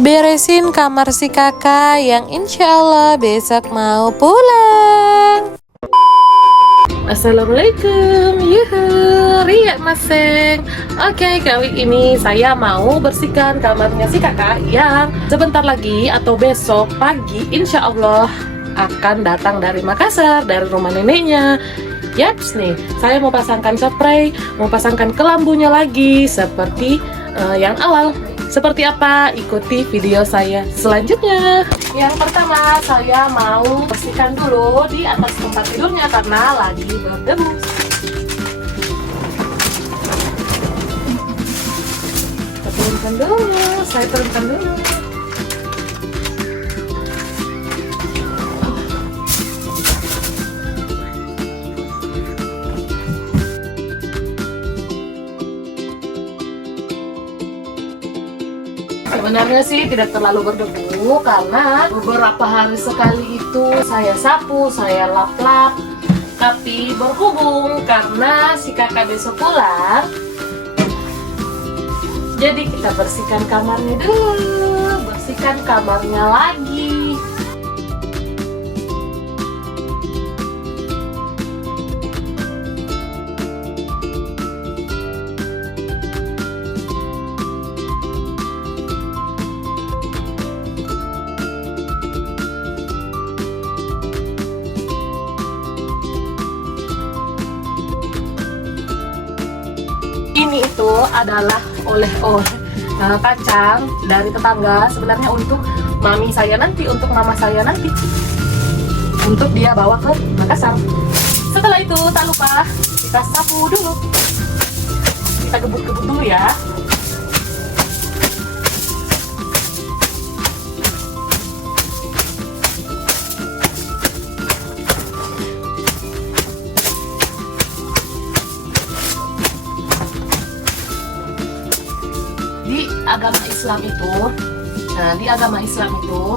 beresin kamar si kakak yang insya Allah besok mau pulang. Assalamualaikum, yuhu, Ria Maseng. Oke, kali ini saya mau bersihkan kamarnya si kakak yang sebentar lagi atau besok pagi insya Allah akan datang dari Makassar, dari rumah neneknya. Yaps nih, saya mau pasangkan spray, mau pasangkan kelambunya lagi seperti yang awal. Seperti apa? Ikuti video saya selanjutnya. Yang pertama, saya mau bersihkan dulu di atas tempat tidurnya karena lagi berdebu. Saya turunkan dulu. Sebenarnya sih tidak terlalu berdebu karena beberapa hari sekali itu saya sapu, saya lap-lap. Tapi berhubung karena si kakak besok pulang, jadi kita bersihkan kamarnya dulu, bersihkan kamarnya lagi. Ini itu adalah oleh-oleh kacang dari tetangga, sebenarnya untuk mami saya nanti, untuk mama saya nanti, untuk dia bawa ke Makassar. Setelah itu tak lupa kita sapu dulu, kita gebuk-gebuk dulu ya. Di agama Islam itu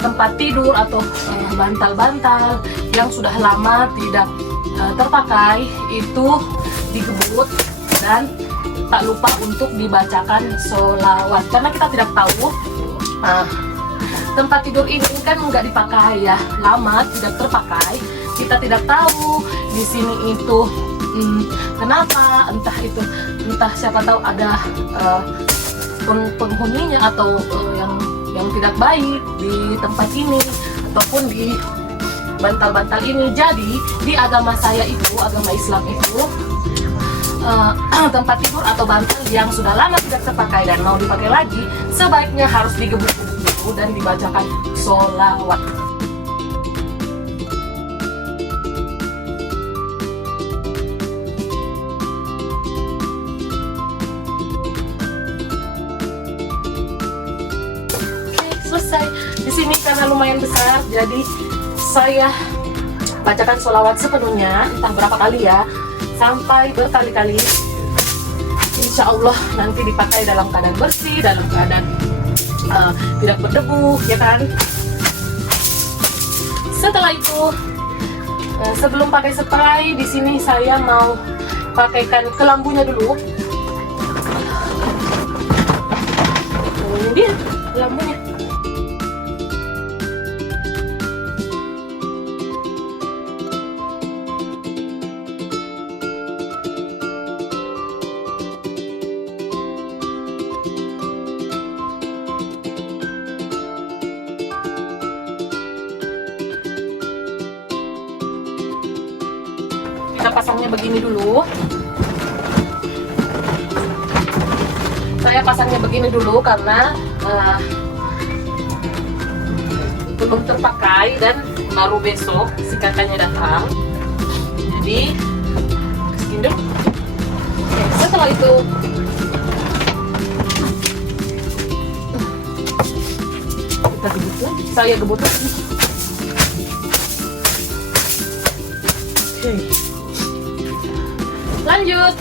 tempat tidur atau bantal-bantal yang sudah lama tidak terpakai itu digebut dan tak lupa untuk dibacakan sholawat, karena kita tidak tahu tempat tidur ini kan nggak dipakai ya, lama tidak terpakai, kita tidak tahu di sini itu kenapa, entah siapa tahu ada penghuninya atau yang tidak baik di tempat ini ataupun di bantal-bantal ini. Jadi di agama saya itu, agama Islam itu, tempat tidur atau bantal yang sudah lama tidak terpakai dan mau dipakai lagi sebaiknya harus digebuk-gebuk dulu dan dibacakan sholawat. Selesai. Di sini karena lumayan besar, jadi saya bacakan sholawat sepenuhnya, entah berapa kali ya, sampai berkali-kali. Insya Allah nanti dipakai dalam keadaan bersih, dalam keadaan tidak berdebu, ya kan? Setelah itu, sebelum pakai spray, di sini saya mau pakaikan kelambunya dulu. Ini dia kelambunya. Kita pasangnya begini dulu. Saya pasangnya begini dulu karena belum terpakai dan baru besok si kakaknya datang. Jadi segini dulu. Oke, setelah itu kita gebut lagi. Saya gebut lagi. Oke. Lanjut,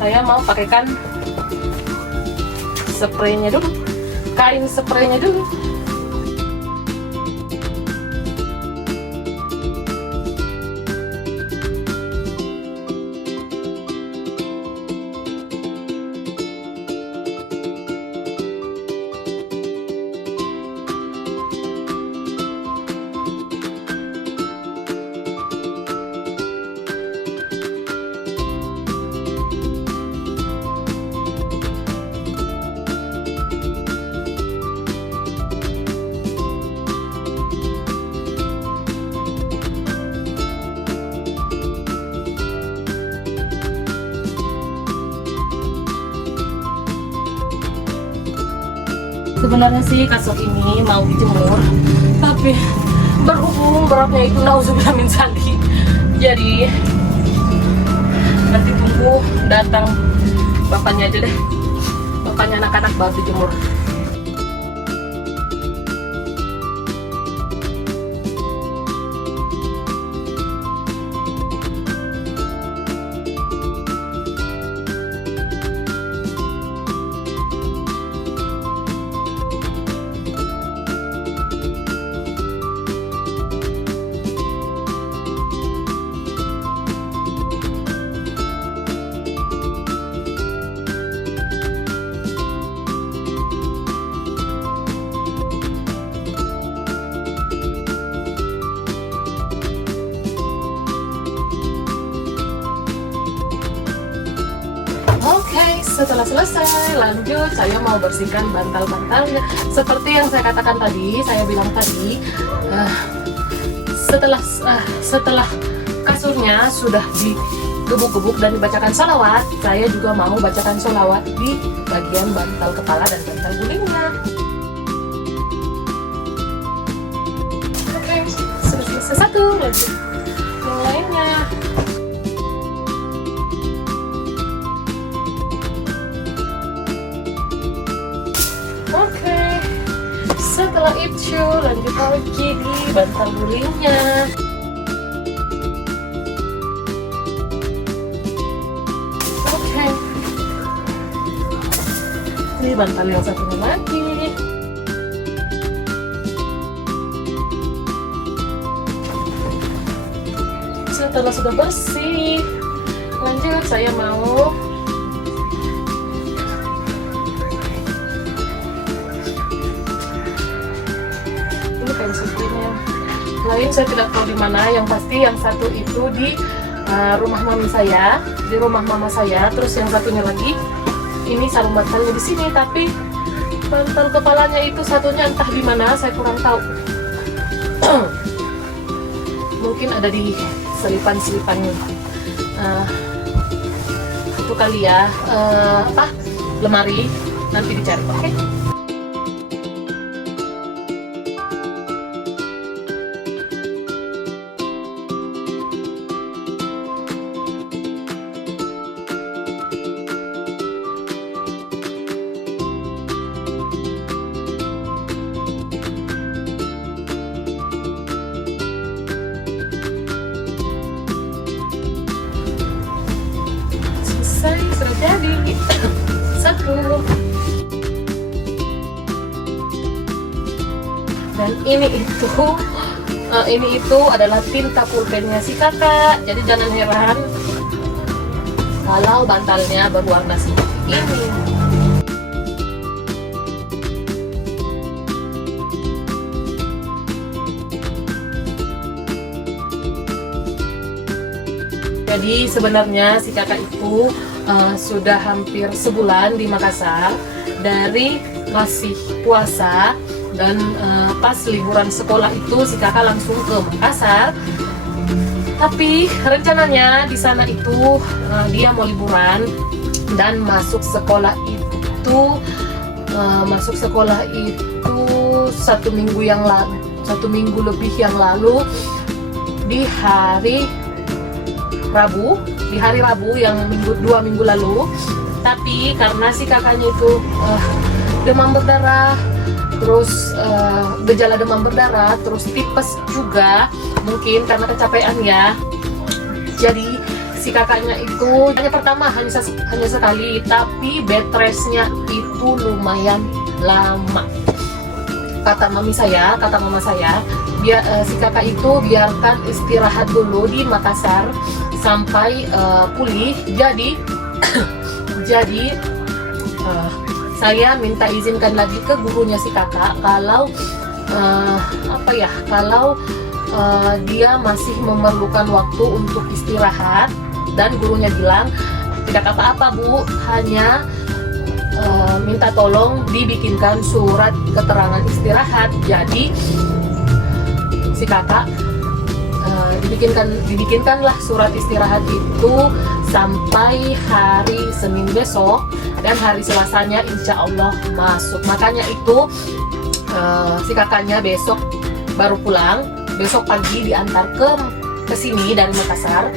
saya mau pakaikan spraynya dulu, kain spraynya dulu. Sebenarnya sih kasur ini mau dijemur, tapi berhubung beratnya itu nauzubillah min zalik, jadi nanti tunggu datang bapaknya aja deh, bapaknya anak-anak baru dijemur. Oke, setelah selesai, lanjut saya mau bersihkan bantal-bantalnya. Seperti yang saya katakan tadi, saya bilang tadi, setelah kasurnya sudah digebuk-gebuk dan dibacakan sholawat, saya juga mau bacakan sholawat di bagian bantal kepala dan bantal gulingnya. Oke, sudah selesai satu, lanjut yang lainnya. Oke, setelah itu lanjut lagi di bantal gulingnya. Oke, ini bantal yang satunya lagi. Setelah sudah bersih, lanjut saya mau pensilnya lain, saya tidak tahu di mana. Yang pasti yang satu itu di rumah mami saya, di rumah mama saya. Terus yang satunya lagi ini sarung bantalnya di sini, tapi bantal kepalanya itu satunya entah di mana, saya kurang tahu. Mungkin ada di selipan-selipannya itu kali ya, lemari, nanti dicari. Oke? Sudah jadi satu. Dan ini itu adalah tinta pulpennya si kakak. Jadi jangan heran kalau bantalnya berwarna seperti ini. Jadi sebenarnya si kakak itu sudah hampir sebulan di Makassar. Dari masih puasa dan pas liburan sekolah itu si kakak langsung ke Makassar. Tapi rencananya di sana itu dia mau liburan dan masuk sekolah itu satu minggu lebih yang lalu di hari Rabu yang 2 minggu lalu. Tapi karena si kakaknya itu demam berdarah, terus gejala demam berdarah, terus tipes juga, mungkin karena kecapean ya. Jadi si kakaknya itu hanya pertama hanya sekali, tapi bed restnya itu lumayan lama. Kata mama saya, si kakak itu biarkan istirahat dulu di Makassar sampai pulih. Jadi saya minta izinkan lagi ke gurunya si kakak kalau dia masih memerlukan waktu untuk istirahat, dan gurunya bilang tidak apa-apa Bu, hanya minta tolong dibikinkan surat keterangan istirahat. Jadi si kakak dibikinkanlah surat istirahat itu sampai hari Senin besok, dan hari Selasanya insya Allah masuk. Makanya itu si kakaknya besok baru pulang, besok pagi diantar ke sini dari Makassar.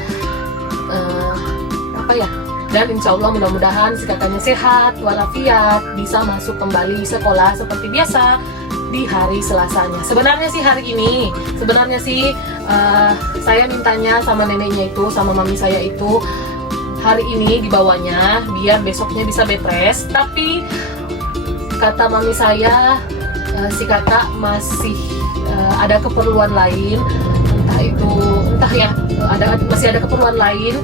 Dan insya Allah mudah-mudahan si kakaknya sehat walafiat, bisa masuk kembali sekolah seperti biasa di hari Selasanya. Sebenarnya sih saya mintanya sama neneknya itu, sama mami saya itu, hari ini dibawanya biar besoknya bisa bed rest. Tapi kata mami saya, si kakak masih ada keperluan lain, masih ada keperluan lain,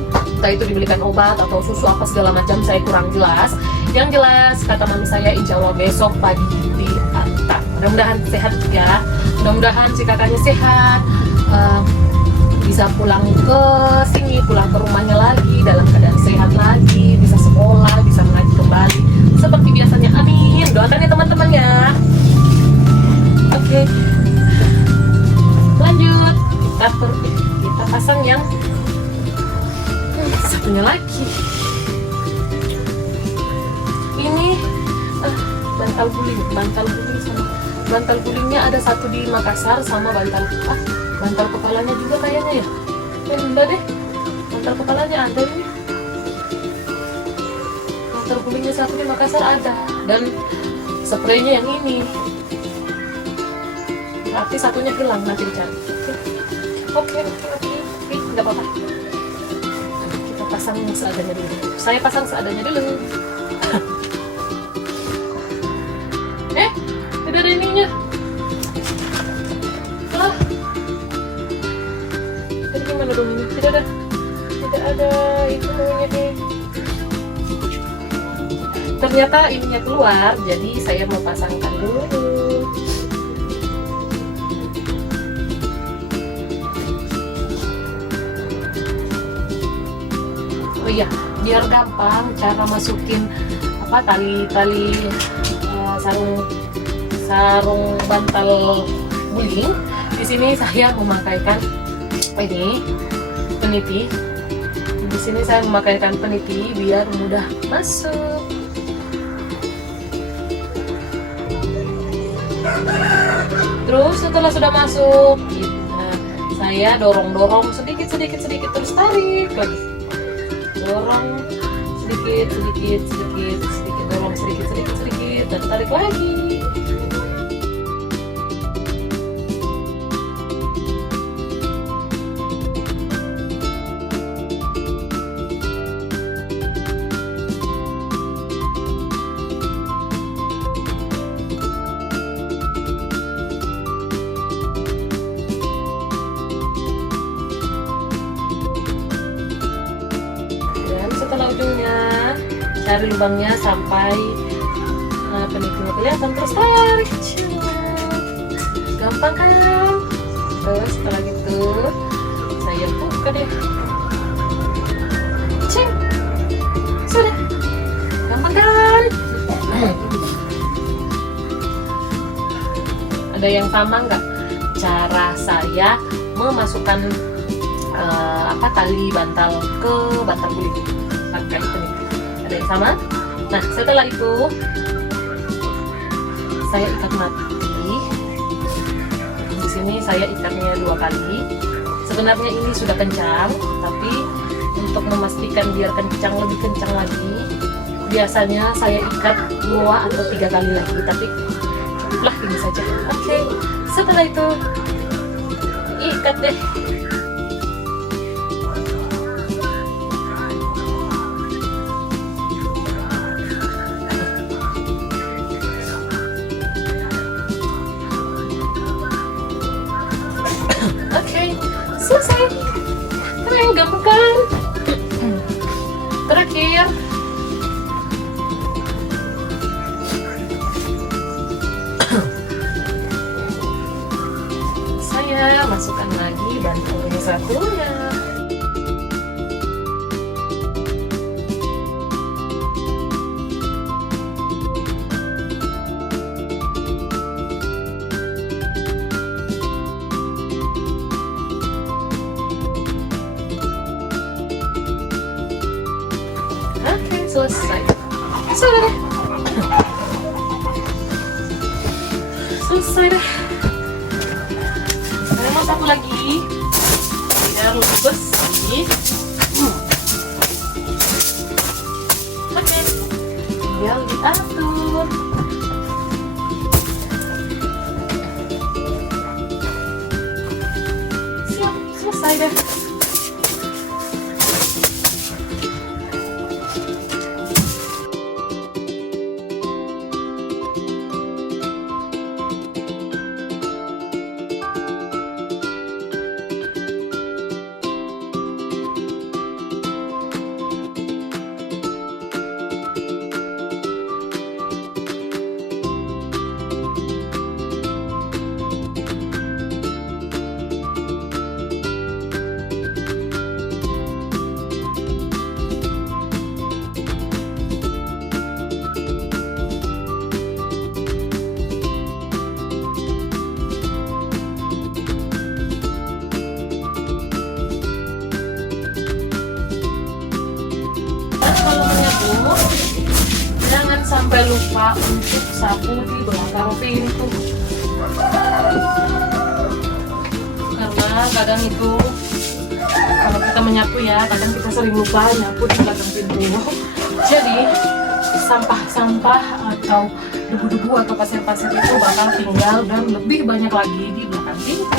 entah itu dibelikan obat atau susu apa segala macam, saya kurang jelas. Yang jelas kata mami saya insya Allah besok pagi diantar. Mudah-mudahan sehat ya, mudah-mudahan si kakaknya sehat, bisa pulang ke sini, pulang ke rumahnya lagi dalam keadaan sehat lagi, bisa sekolah, bisa mengaji kembali seperti biasanya. Amin, doakan ya teman-teman ya. Oke, lanjut kita pasang yang satunya lagi. Ini bantal gulingnya ada satu di Makassar, sama bantal kepalanya juga kayaknya ya. Enggak deh, bantal kepalanya ada ini. Bantal gulingnya satu di Makassar ada, dan spraynya yang ini. Berarti satunya hilang, nanti dicari. Oke, enggak apa-apa. Kita pasang seadanya dulu. Saya pasang seadanya dulu. Tidak ada ininya. Jadi gimana dong ini? Tidak ada itunya nih. Ternyata ininya keluar, jadi saya mau pasangkan dulu. Oh iya, biar gampang cara masukin tali sarung bantal guling. Di sini saya memakaikan peniti. Di sini saya memakaikan peniti biar mudah masuk. Terus setelah sudah masuk, saya dorong sedikit terus tarik lagi. Dorong sedikit, dorong sedikit dan tarik lagi. Setelah ujungnya, cari lubangnya sampai penitinya kelihatan, terus tarik. Gampang kan? Terus setelah gitu saya buka deh. Cing. Sudah. Gampang kan? Ada yang sama nggak cara saya memasukkan tali bantal ke bantal guling pakai peniti? Ada yang sama? Nah, setelah itu saya ikat mati. Di sini saya ikatnya 2 kali. Sebenarnya ini sudah kencang, tapi untuk memastikan biar lebih kencang lagi, biasanya saya ikat 2 atau 3 kali lagi, tapi cukuplah ini saja. Oke, setelah itu ikat deh. Oke, selesai. Keren, gampang kan? Terakhir, saya masukkan lagi bantalnya satunya. selesai deh. Sekarang satu lagi biar lebih bersih. Oke, tinggal diatur. Siap, selesai deh. Kalau menyapu, jangan sampai lupa untuk sapu di belakang pintu, karena kadang itu kalau kita menyapu ya, kadang kita sering lupa nyapu di belakang pintu. Jadi sampah-sampah atau debu-debu atau pasir-pasir itu bakal tinggal dan lebih banyak lagi di belakang pintu.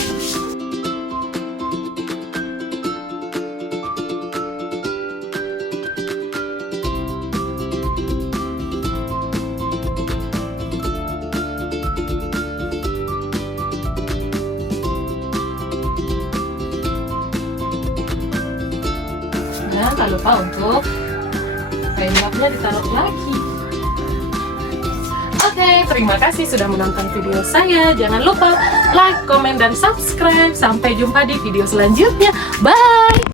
Dan tak lupa untuk kain lapnya ditaruh lagi. Oke, terima kasih sudah menonton video saya. Jangan lupa like, komen, dan subscribe. Sampai jumpa di video selanjutnya. Bye!